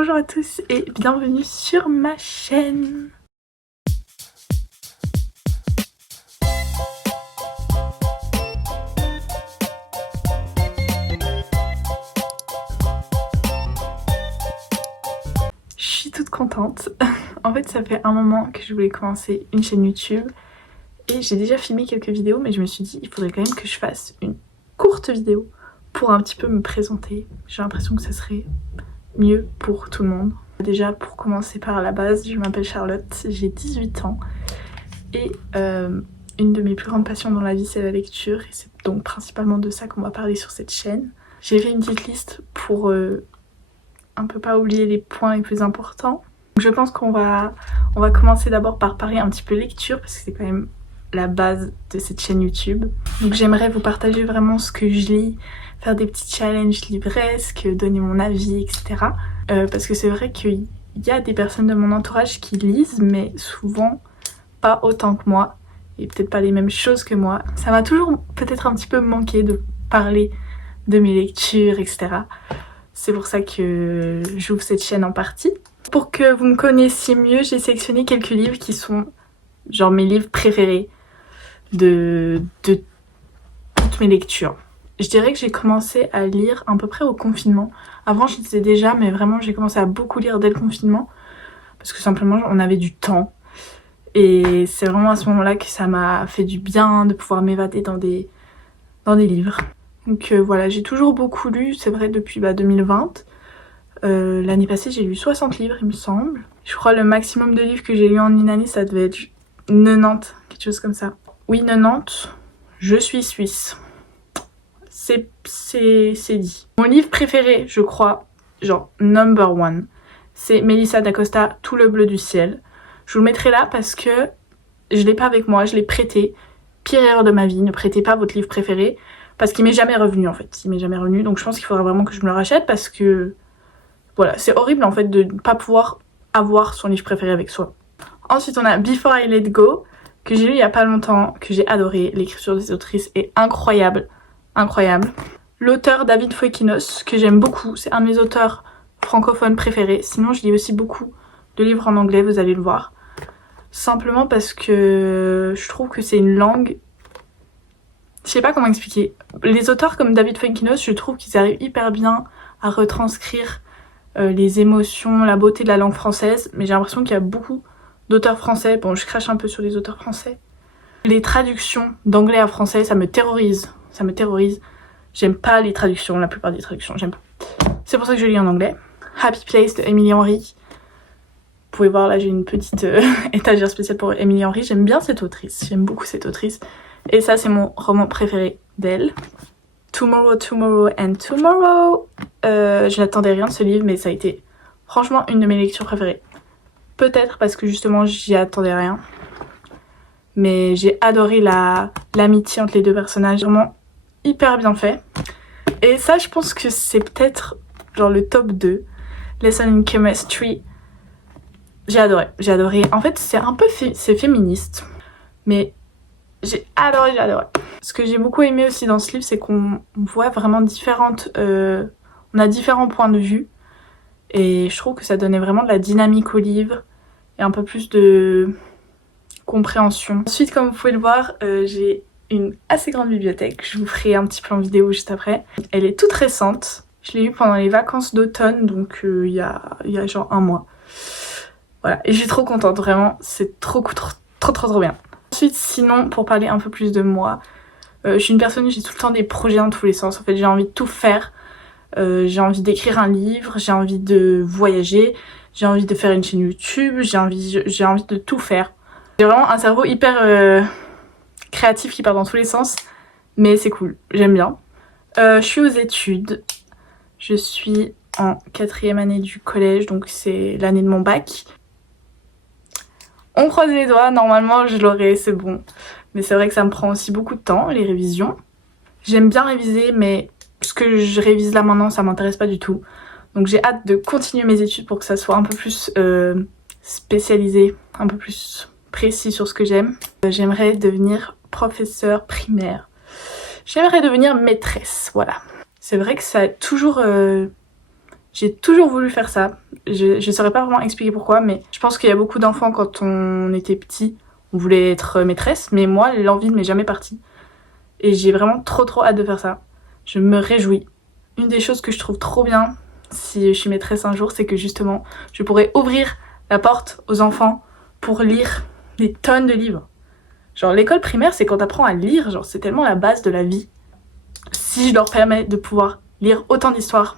Bonjour à tous et bienvenue sur ma chaîne. Je suis toute contente. En fait, ça fait un moment que je voulais commencer une chaîne YouTube et j'ai déjà filmé quelques vidéos, mais je me suis dit il faudrait quand même que je fasse une courte vidéo pour un petit peu me présenter. J'ai l'impression que ça serait mieux pour tout le monde. Déjà, pour commencer par la base, je m'appelle Charlotte, j'ai 18 ans et une de mes plus grandes passions dans la vie, c'est la lecture, et c'est donc principalement de ça qu'on va parler sur cette chaîne. J'ai fait une petite liste pour un peu pas oublier les points les plus importants. Je pense qu'on va commencer d'abord par parler un petit peu lecture, parce que c'est quand même la base de cette chaîne YouTube. Donc j'aimerais vous partager vraiment ce que je lis, faire des petits challenges livresques, donner mon avis, etc. Parce que c'est vrai qu'il y a des personnes de mon entourage qui lisent, mais souvent pas autant que moi, et peut-être pas les mêmes choses que moi. Ça m'a toujours peut-être un petit peu manqué de parler de mes lectures, etc. C'est pour ça que j'ouvre cette chaîne en partie. Pour que vous me connaissiez mieux, j'ai sélectionné quelques livres qui sont genre mes livres préférés de toutes mes lectures. Je dirais que j'ai commencé à lire à peu près au confinement. Avant je lisais déjà, mais vraiment j'ai commencé à beaucoup lire dès le confinement parce que simplement on avait du temps. Et c'est vraiment à ce moment-là que ça m'a fait du bien de pouvoir m'évader dans des livres. Donc voilà, j'ai toujours beaucoup lu, c'est vrai, depuis 2020. L'année passée j'ai lu 60 livres il me semble. Je crois le maximum de livres que j'ai lu en une année ça devait être 90, quelque chose comme ça. Oui, 90, je suis suisse. C'est dit. Mon livre préféré, je crois, genre number one, c'est Melissa d'Acosta, Tout le bleu du ciel. Je vous le mettrai là parce que je l'ai pas avec moi, je l'ai prêté. Pire erreur de ma vie, ne prêtez pas votre livre préféré parce qu'il m'est jamais revenu en fait. Il m'est jamais revenu, donc je pense qu'il faudra vraiment que je me le rachète parce que voilà, c'est horrible en fait de ne pas pouvoir avoir son livre préféré avec soi. Ensuite on a Before I Let Go, que j'ai lu il y a pas longtemps, que j'ai adoré. L'écriture des autrices est incroyable. Incroyable. L'auteur David Foikinos, que j'aime beaucoup, c'est un de mes auteurs francophones préférés. Sinon je lis aussi beaucoup de livres en anglais, vous allez le voir. Simplement parce que je trouve que c'est une langue... Je sais pas comment expliquer. Les auteurs comme David Foikinos, je trouve qu'ils arrivent hyper bien à retranscrire les émotions, la beauté de la langue française. Mais j'ai l'impression qu'il y a beaucoup d'auteurs français. Bon, je crache un peu sur les auteurs français. Les traductions d'anglais à français, ça me terrorise. Ça me terrorise. J'aime pas les traductions, la plupart des traductions, j'aime pas. C'est pour ça que je lis en anglais. Happy Place de Emily Henry. Vous pouvez voir là, j'ai une petite étagère spéciale pour Emily Henry. J'aime bien cette autrice, j'aime beaucoup cette autrice. Et ça, c'est mon roman préféré d'elle. Tomorrow, Tomorrow and Tomorrow. Je n'attendais rien de ce livre, mais ça a été franchement une de mes lectures préférées. Peut-être parce que justement, j'y attendais rien. Mais j'ai adoré l'amitié entre les deux personnages, vraiment hyper bien fait. Et ça, je pense que c'est peut-être genre le top 2. Lesson in Chemistry. J'ai adoré. En fait, c'est un peu c'est féministe, mais j'ai adoré. Ce que j'ai beaucoup aimé aussi dans ce livre, c'est qu'on voit vraiment on a différents points de vue, et je trouve que ça donnait vraiment de la dynamique au livre et un peu plus de compréhension. Ensuite, comme vous pouvez le voir, j'ai une assez grande bibliothèque. Je vous ferai un petit plan vidéo juste après. Elle est toute récente. Je l'ai lue pendant les vacances d'automne, donc il y a genre un mois. Voilà, et je suis trop contente, vraiment, c'est trop bien. Ensuite, sinon, pour parler un peu plus de moi, je suis une personne où j'ai tout le temps des projets dans tous les sens. En fait, j'ai envie de tout faire. J'ai envie d'écrire un livre, j'ai envie de voyager, j'ai envie de faire une chaîne YouTube, j'ai envie de tout faire. J'ai vraiment un cerveau hyper créatif qui part dans tous les sens, mais c'est cool, j'aime bien. Je suis aux études, je suis en 4e année du collège, donc c'est l'année de mon bac. On croise les doigts, normalement je l'aurai, c'est bon. Mais c'est vrai que ça me prend aussi beaucoup de temps, les révisions. J'aime bien réviser, mais ce que je révise là maintenant, ça m'intéresse pas du tout. Donc j'ai hâte de continuer mes études pour que ça soit un peu plus spécialisé, un peu plus précis sur ce que j'aime. J'aimerais devenir professeure primaire. J'aimerais devenir maîtresse, voilà. C'est vrai que ça a toujours... J'ai toujours voulu faire ça. Je saurais pas vraiment expliquer pourquoi, mais je pense qu'il y a beaucoup d'enfants quand on était petit, on voulait être maîtresse, mais moi l'envie ne m'est jamais partie. Et j'ai vraiment trop hâte de faire ça. Je me réjouis. Une des choses que je trouve trop bien si je suis maîtresse un jour, c'est que justement je pourrais ouvrir la porte aux enfants pour lire des tonnes de livres. Genre l'école primaire, c'est quand t'apprends à lire, genre c'est tellement la base de la vie. Si je leur permets de pouvoir lire autant d'histoires,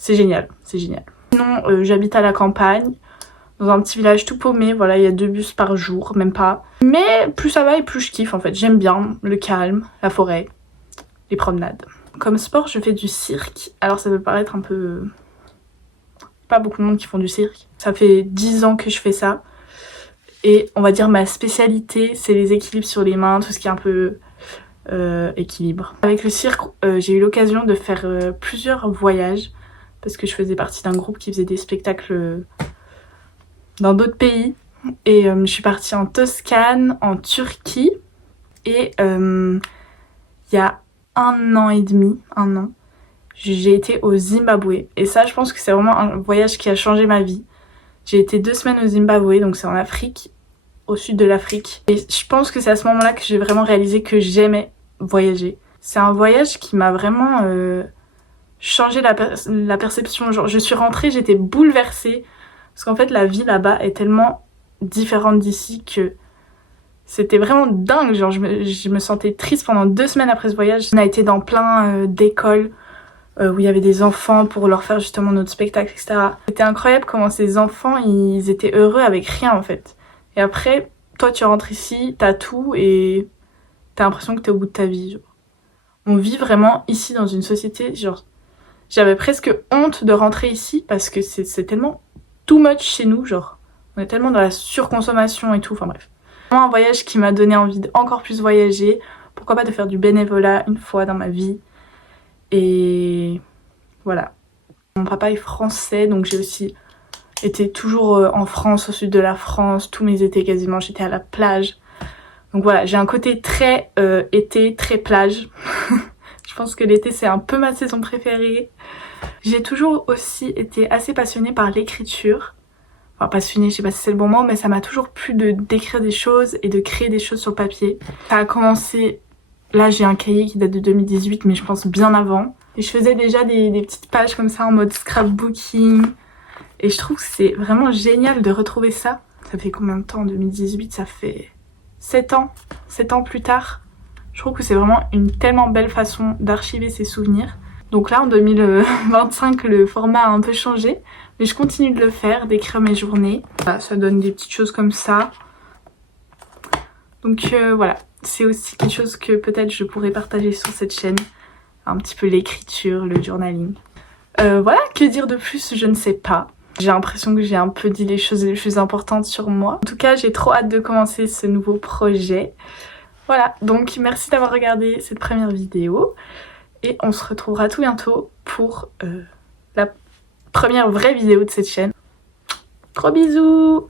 c'est génial, c'est génial. Sinon, j'habite à la campagne, dans un petit village tout paumé, voilà, il y a 2 bus par jour, même pas. Mais plus ça va et plus je kiffe en fait, j'aime bien le calme, la forêt, les promenades. Comme sport, je fais du cirque, alors ça peut paraître un peu... Pas beaucoup de monde qui font du cirque. Ça fait 10 ans que je fais ça. Et on va dire ma spécialité, c'est les équilibres sur les mains, tout ce qui est un peu équilibre. Avec le cirque, j'ai eu l'occasion de faire plusieurs voyages parce que je faisais partie d'un groupe qui faisait des spectacles dans d'autres pays. Et je suis partie en Toscane, en Turquie. Et il y a 1 an et demi, j'ai été au Zimbabwe. Et ça, je pense que c'est vraiment un voyage qui a changé ma vie. J'ai été 2 semaines au Zimbabwe, donc c'est en Afrique, au sud de l'Afrique. Et je pense que c'est à ce moment-là que j'ai vraiment réalisé que j'aimais voyager. C'est un voyage qui m'a vraiment changé la perception. Genre, je suis rentrée, j'étais bouleversée. Parce qu'en fait, la vie là-bas est tellement différente d'ici que c'était vraiment dingue. Genre, je me sentais triste pendant 2 semaines après ce voyage. On a été dans plein d'écoles où il y avait des enfants pour leur faire justement notre spectacle, etc. C'était incroyable comment ces enfants, ils étaient heureux avec rien en fait. Et après, toi tu rentres ici, t'as tout et t'as l'impression que t'es au bout de ta vie. Genre. On vit vraiment ici dans une société, genre j'avais presque honte de rentrer ici parce que c'est tellement too much chez nous, genre on est tellement dans la surconsommation et tout, enfin bref. Vraiment un voyage qui m'a donné envie d'encore plus voyager, pourquoi pas de faire du bénévolat une fois dans ma vie. Et voilà. Mon papa est français, donc j'ai aussi été toujours en France, au sud de la France. Tous mes étés quasiment, j'étais à la plage. Donc voilà, j'ai un côté très été, très plage. Je pense que l'été c'est un peu ma saison préférée. J'ai toujours aussi été assez passionnée par l'écriture. Enfin passionnée, je sais pas si c'est le bon mot, mais ça m'a toujours plu d'écrire des choses et de créer des choses sur le papier. Ça a commencé... Là j'ai un cahier qui date de 2018 mais je pense bien avant. Et je faisais déjà des petites pages comme ça en mode scrapbooking. Et je trouve que c'est vraiment génial de retrouver ça. Ça fait combien de temps? 2018, ça fait 7 ans. 7 ans plus tard. Je trouve que c'est vraiment une tellement belle façon d'archiver ses souvenirs. Donc là en 2025 le format a un peu changé. Mais je continue de le faire, d'écrire mes journées. Voilà, ça donne des petites choses comme ça. Donc voilà. C'est aussi quelque chose que peut-être je pourrais partager sur cette chaîne. Un petit peu l'écriture, le journaling. Voilà, que dire de plus, je ne sais pas. J'ai l'impression que j'ai un peu dit les choses les plus importantes sur moi. En tout cas, j'ai trop hâte de commencer ce nouveau projet. Voilà, donc merci d'avoir regardé cette première vidéo. Et on se retrouvera tout bientôt pour la première vraie vidéo de cette chaîne. Gros bisous!